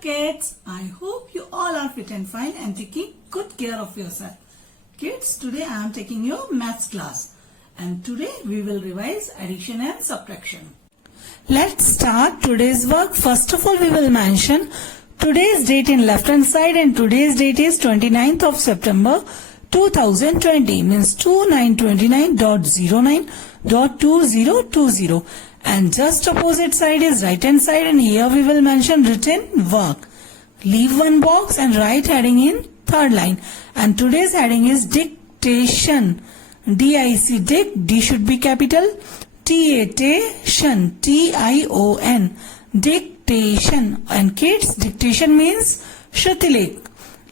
kids, I hope you all are fit and fine and taking good care of yourself. Kids, today I am taking your maths class and today we will revise addition and subtraction. Let's start today's work. First of all, we will mention today's date in left hand side and today's date is 29th of September 2020 means 2929.09.2020 and just opposite side is right hand side and here we will mention written work. Leave one box and write heading in third line and today's heading is dictation. D-I-C, dic, D should be capital, T-A-T-A-T-I-O-N, T-I-O-N, dictation. And kids, dictation means Shrutilekh.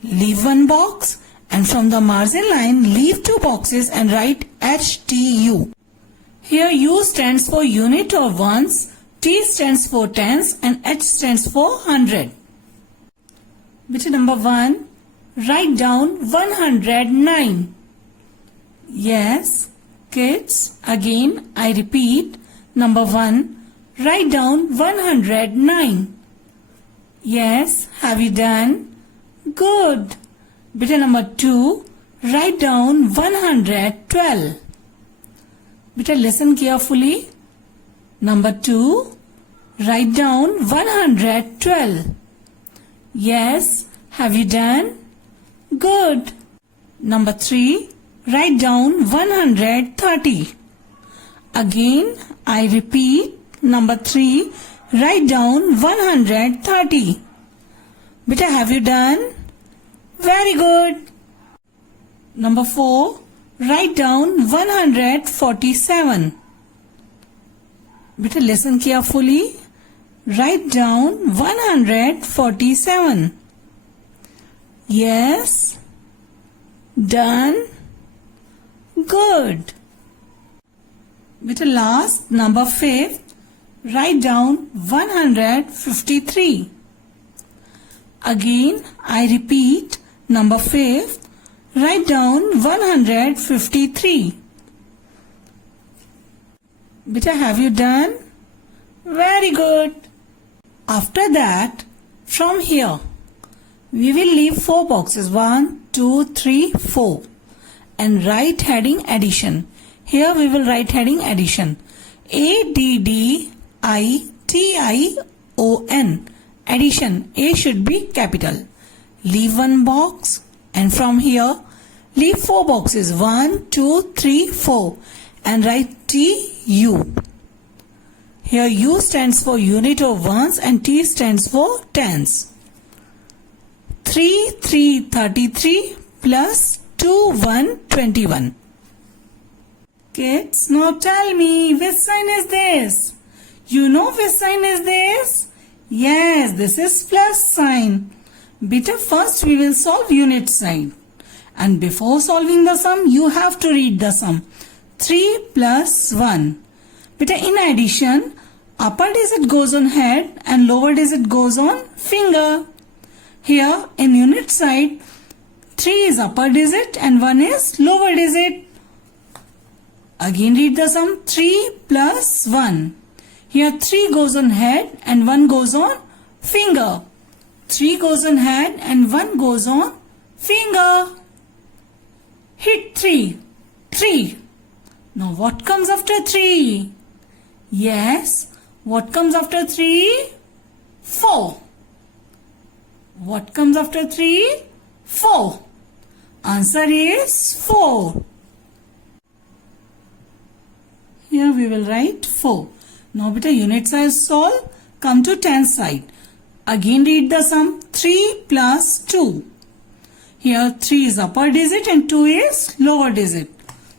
Leave one box and from the margin line leave two boxes and write HTU. Here U stands for unit or ones, T stands for tens and H stands for 100. Bit number 1, write down 109. Yes, kids, again I repeat, number 1, write down 109. Yes, have you done? Good. Bit number 2, write down 112. Beta listen carefully. Number 2, write down 112. Yes, have you done? Good. Number 3, write down 130. Again, I repeat, number 3, write down 130. Beta, have you done? Very good. Number 4, write down 147. Beta, listen carefully. Write down 147. Yes. Done. Good. Beta, last, number 5, write down 153. Again, I repeat, number 5, write down 153. Beta, have you done? Very good. After that, from here, we will leave 4 boxes, 1, 2, 3, 4 and write heading addition. Here we will write heading addition. A-D-D-I-T-I-O-N. Addition. A should be capital. Leave one box and from here leave 4 boxes 1, 2, 3, 4 and write T-U. Here U stands for unit of ones and T stands for tens. 3, 3, 33 plus 2, 1, 21. Kids, now tell me which sign is this? You know which sign is this? Yes, this is plus sign. Beta, first we will solve unit side. And before solving the sum, you have to read the sum. 3 plus 1. Beta, in addition, upper digit goes on head and lower digit goes on finger. Here in unit side, 3 is upper digit and 1 is lower digit. Again read the sum. 3 plus 1. Here 3 goes on head and 1 goes on finger. 3 goes on head and 1 goes on finger. Hit 3. 3. Now what comes after 3? Yes. What comes after 3? 4. What comes after 3? 4. Answer is 4. Here we will write 4. Now beta, unit size solve. Come to tens side. Again read the sum. 3 plus 2. Here 3 is upper digit and 2 is lower digit.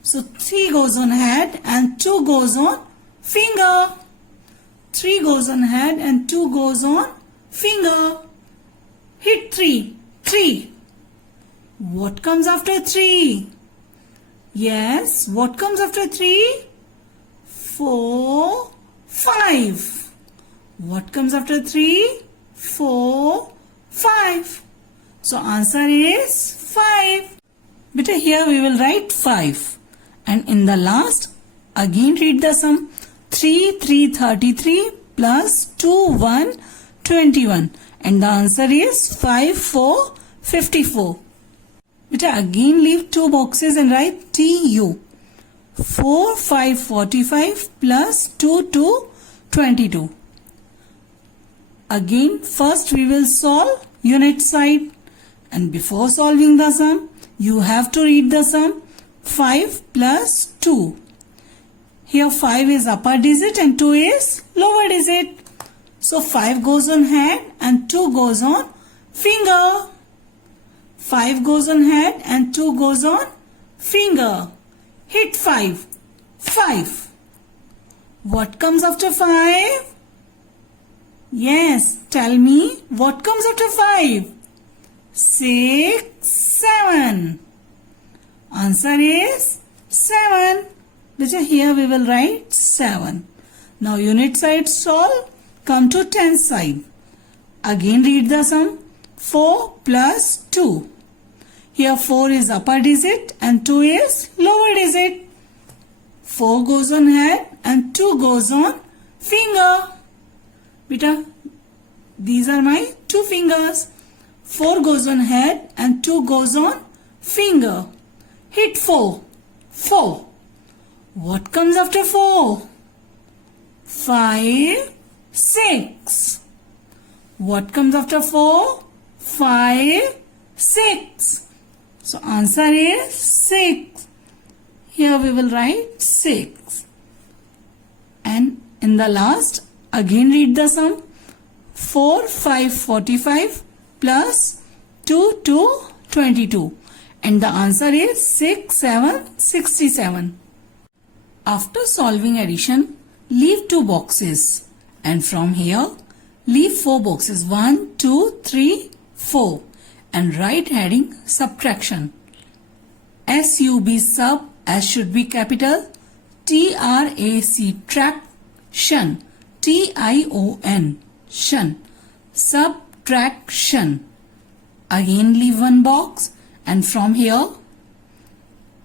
So 3 goes on head and 2 goes on finger. 3 goes on head and 2 goes on finger. Hit 3. 3. What comes after 3? Yes, what comes after 3? 4, 5. What comes after 3? 4, 5. So answer is 5. Beta, here we will write 5. And in the last, again read the sum. 3, 3, 33 plus 2, 1, 21. and the answer is 5, 4, 54. Beta again leave two boxes and write TU. 4, 5, 45 plus 2, 2, 22. Again first we will solve unit side, and before solving the sum you have to read the sum. 5 plus 2. Here 5 is upper digit and 2 is lower digit. So 5 goes on hand and 2 goes on finger. 5 goes on hand and 2 goes on finger. Hit 5. 5. What comes after 5? Yes, tell me what comes after 5? 6, 7. Answer is 7. Here we will write 7. Now unit side solve. Come to 10th side. Again read the sum. 4 plus 2. Here 4 is upper digit and 2 is lower digit. 4 goes on hand and 2 goes on finger. Beta, these are my two fingers. 4 goes on head and 2 goes on finger. Hit 4. 4. What comes after 4? 5, 6. What comes after 4? 5, 6. So answer is 6. Here we will write 6. And in the last, again read the sum. 4, 5, 45 plus 2, 2, 22. And the answer is 6, 7, 67. After solving addition, leave two boxes. And from here, leave four boxes. 1, 2, 3, 4. And write heading subtraction. SUB sub, S should be capital. TRAC traction. TION shun. Subtraction. Again leave one box, and from here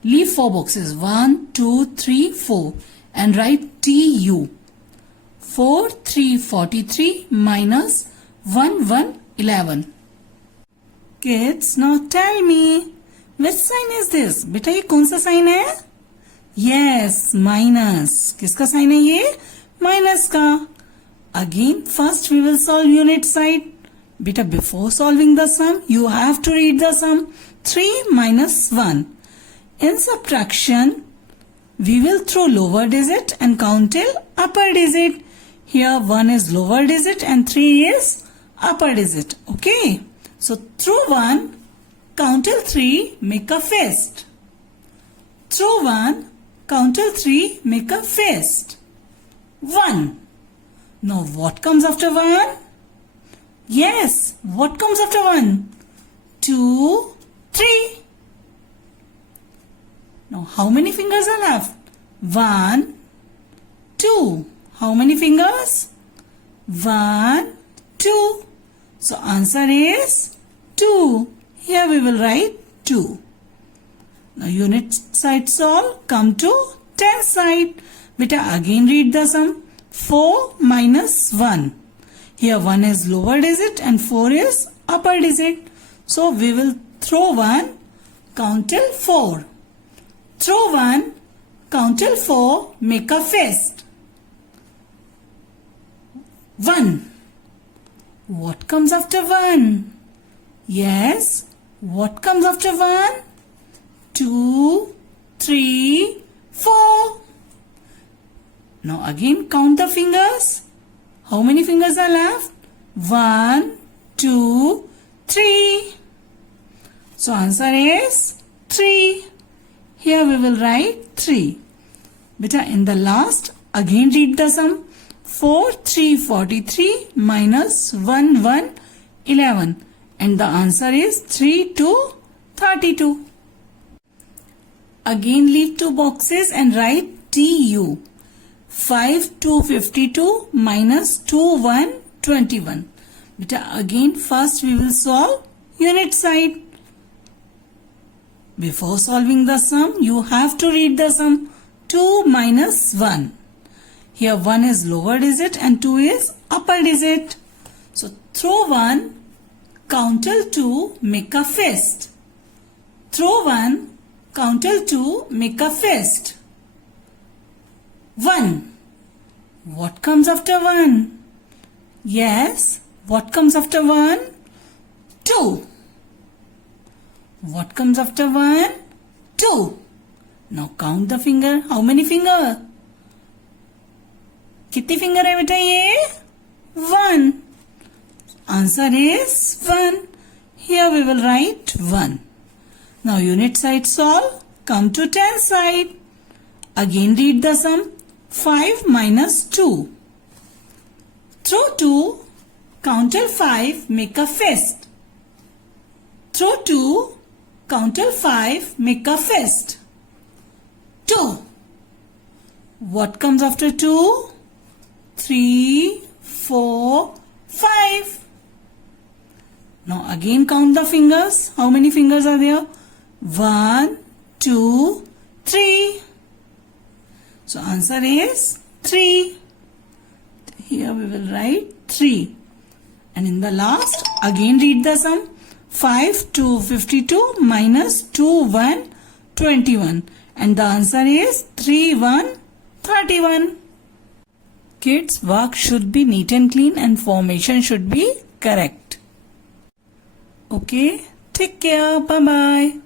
leave four boxes. 1, 2, 3, 4 and write TU. 4, 3, 43 minus 1, 1, 11. Kids, now tell me, which sign is this? बेटा ये कौन सा sign है? Yes, minus. किसका sign है ये? Minus का. Again, first we will solve unit side. Beta, before solving the sum, you have to read the sum. 3 minus 1. In subtraction, we will throw lower digit and count till upper digit. Here 1 is lower digit and 3 is upper digit. Okay. So throw 1, count till 3, make a fist. Throw 1, count till 3, make a fist. 1. Now what comes after 1? Yes, what comes after 1? 2, 3. Now how many fingers are left? 1, 2. How many fingers? 1, 2. So answer is 2. Here we will write 2. Now unit side solve. Come to 10th side. Beta, again read the sum. 4 minus 1. Here 1 is lower digit and 4 is upper digit. So we will throw 1, count till 4. Throw 1, count till 4, make a fist. 1. What comes after 1? Yes, what comes after 1? 2, 3, 4. Now again count the fingers. How many fingers are left? 1, 2, 3. So answer is 3. Here we will write 3. Beta, in the last, again read the sum. 4, 3, 43 minus 1, 1, 11. And the answer is 3, 2, 32. Again leave two boxes and write TU. 5, 2, 52 minus 2, 1, 21. Beta, again first we will solve unit side. Before solving the sum, you have to read the sum. 2 minus 1. Here 1 is lower digit and 2 is upper digit. So throw one, count till two, make a fist. Throw one, count till two, make a fist. 1. What comes after 1? Yes, what comes after 1? 2. What comes after 1? 2. Now count the finger. How many finger? कितनी finger है बेटा ये? 1. Answer is 1. Here we will write 1. Now unit side solve. Come to 10 side. Again read the sum. 5 minus 2. Throw 2. Count till 5. Make a fist. Throw 2. Count till 5. Make a fist. 2. What comes after 2? 3, 4, 5. Now again count the fingers. How many fingers are there? 1, 2, 3. So answer is 3. Here we will write 3. And in the last, again read the sum. 5, 2, 52 minus 2, 1, 21. And the answer is 3, 1, 31. Kids, work should be neat and clean and formation should be correct. Okay, take care. Bye-bye.